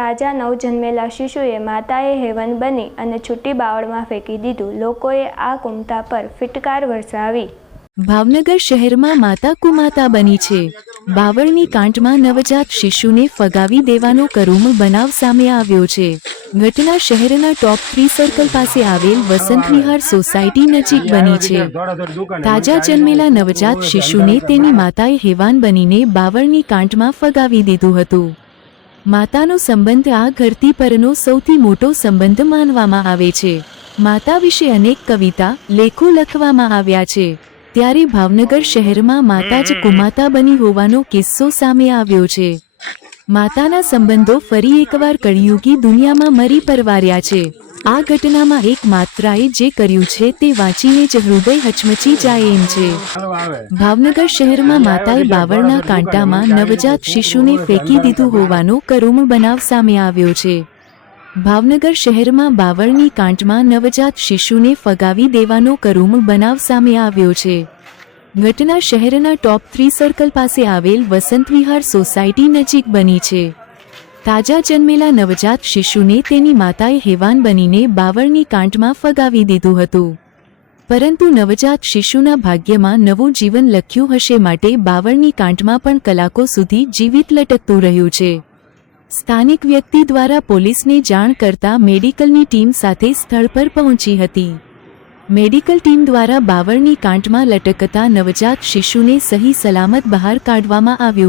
તાજા નવજન્મેલા શિશુએ માતાએ હેવન બની અને છૂટી બાવળમાં ફેંકી દીધું. લોકોએ આ કુમતા પર ફિટકાર વરસાવી. ભાવનગર શહેરમાં માતા કુમાતા બની છે. બાવળની કાંટમાં નવજાત શિશુને ફગાવી દેવાનો કરુમ બનાવ સામે આવ્યો છે. ઘટના શહેરના ટોપ થ્રી સર્કલ પાસે આવેલ વસંત વિહાર સોસાયટી નજીક બની છે. તાજા જન્મેલા નવજાત શિશુને તેની માતાએ હેવાન બનીને બાવળની કાંટમાં ફગાવી દીધું હતું. માતાનો સંબંધ આ ધરતી પરનો સૌથી મોટો સંબંધ માનવામાં આવે છે. માતા વિશે અનેક કવિતા લેખો લખવામાં આવ્યા છે. ત્યારે ભાવનગર શહેરમાં માતા જ કુમાતા બની હોવાનો કિસ્સો સામે આવ્યો છે. માતાના સંબંધો ફરી એકવાર કળિયુગી દુનિયામાં મરી પરવાર્યા છે. આ ઘટનામાં એક માત્રાએ જે કર્યું છે તે વાંચીને જ હૃદય હચમચી જાય એમ છે. ભાવનગર શહેરમાં માતાએ બાવળના કાંટામાં નવજાત શિશુને ફેંકી દીધું હોવાનો કરુણ બનાવ સામે આવ્યો છે. ભાવનગર શહેરમાં બાવળની કાંટમાં નવજાત શિશુને ફગાવી દેવાનો કરુણ બનાવ સામે આવ્યો છે. ઘટના શહેરના ટોપ થ્રી સર્કલ પાસે આવેલ વસંત વિહાર સોસાયટી નજીક બની છે. તાજા જન્મેલા નવજાત શિશુને તેની માતાએ હેવાન બનીને બાવળની કાંટમાં ફગાવી દીધું હતું. પરંતુ નવજાત શિશુના ભાગ્યમાં નવું જીવન લખ્યું હશે માટે બાવળની કાંટમાં પણ કલાકો સુધી જીવિત લટકતું રહ્યું છે. સ્થાનિક વ્યક્તિ દ્વારા પોલીસને જાણ કરતા મેડિકલની ટીમ સાથે સ્થળ પર પહોંચી હતી. મેડિકલ ટીમ દ્વારા બાવળની કાંટમાં લટકતા નવજાત શિશુને સહી સલામત બહાર કાઢવામાં આવ્યું